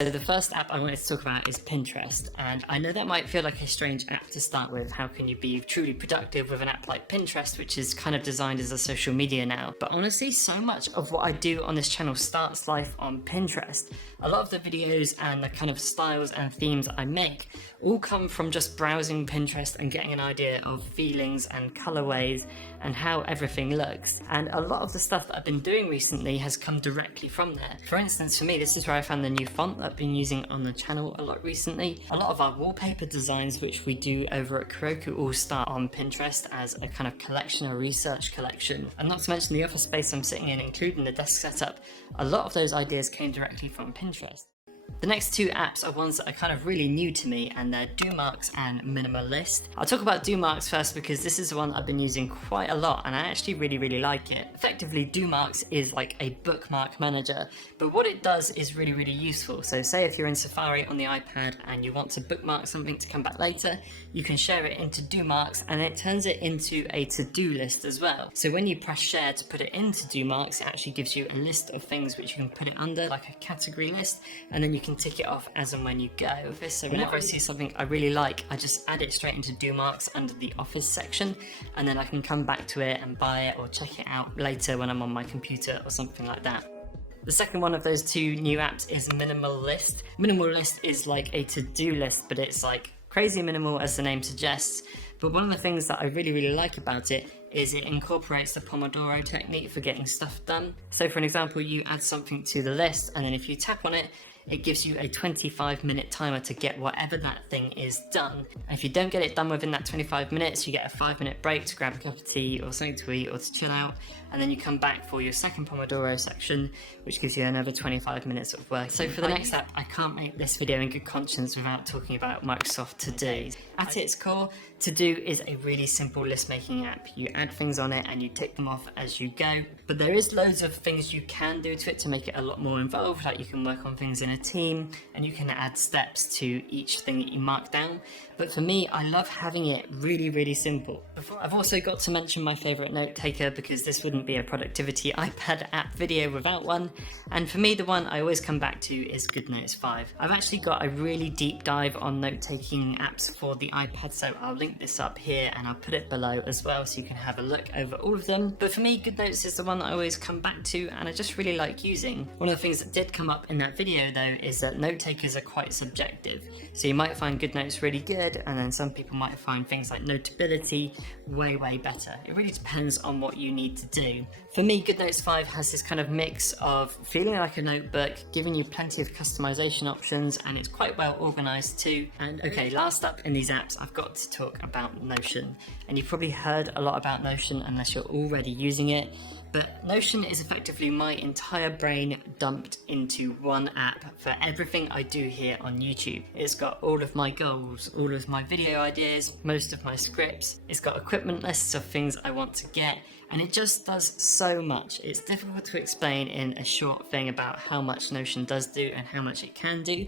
So the first app I wanted to talk about is Pinterest, and I know that might feel like a strange app to start with. How can you be truly productive with an app like Pinterest, which is kind of designed as a social media now? But honestly, so much of what I do on this channel starts life on Pinterest. A lot of the videos and the kind of styles and themes I make all come from just browsing Pinterest and getting an idea of feelings and colorways and how everything looks. And a lot of the stuff that I've been doing recently has come directly from there. For instance, for me, this is where I found the new font that I've been using on the channel a lot recently. A lot of our wallpaper designs, which we do over at Kuroku, all start on Pinterest as a kind of collection, a research collection. And not to mention the office space I'm sitting in, including the desk setup, a lot of those ideas came directly from Pinterest. The next two apps are ones that are kind of really new to me, and they're DoMarks and Minimalist. I'll talk about DoMarks first because this is the one I've been using quite a lot and I actually really like it. Effectively, DoMarks is like a bookmark manager, but what it does is really useful. So say if you're in Safari on the iPad and you want to bookmark something to come back later, you can share it into DoMarks and it turns it into a to-do list as well. So when you press share to put it into DoMarks, it actually gives you a list of things which you can put it under, like a category list, and then you can tick it off as and when you go. So whenever I see something I really like, I just add it straight into DoMarks under the Office section, and then I can come back to it and buy it or check it out later when I'm on my computer or something like that. The second one of those two new apps is Minimalist. Minimalist is like a to-do list, but it's like crazy minimal as the name suggests. But one of the things that I really like about it is it incorporates the Pomodoro technique for getting stuff done. So for an example, you add something to the list, and then if you tap on it, it gives you a 25-minute timer to get whatever that thing is done. And if you don't get it done within that 25 minutes, you get a 5-minute break to grab a cup of tea or something to eat or to chill out, and then you come back for your second Pomodoro section, which gives you another 25 minutes of work. So for the next app, I can't make this video in good conscience without talking about Microsoft To Do. At its core, To Do is a really simple list making app. You add things on it and you tick them off as you go, but there is loads of things you can do to it to make it a lot more involved. Like you can work on things in a team and you can add steps to each thing that you mark down. But for me, I love having it really simple. I've also got to mention my favorite note taker, because this wouldn't be a productivity iPad app video without one. And for me, the one I always come back to is GoodNotes 5. I've actually got a really deep dive on note-taking apps for the iPad, so I'll link this up here and I'll put it below as well so you can have a look over all of them. But for me, GoodNotes is the one that I always come back to and I just really like using. One of the things that did come up in that video though is that note takers are quite subjective. So you might find GoodNotes really good, and then some people might find things like Notability way better. It really depends on what you need to do. For me, GoodNotes 5 has this kind of mix of feeling like a notebook, giving you plenty of customization options, and it's quite well organized too. And okay, last up in these apps, I've got to talk about Notion. And you've probably heard a lot about Notion unless you're already using it. But Notion is effectively my entire brain dumped into one app for everything I do here on YouTube. It's got all of my goals, all of my video ideas, most of my scripts. It's got equipment lists of things I want to get, and it just does so much. It's difficult to explain in a short thing about how much Notion does do and how much it can do.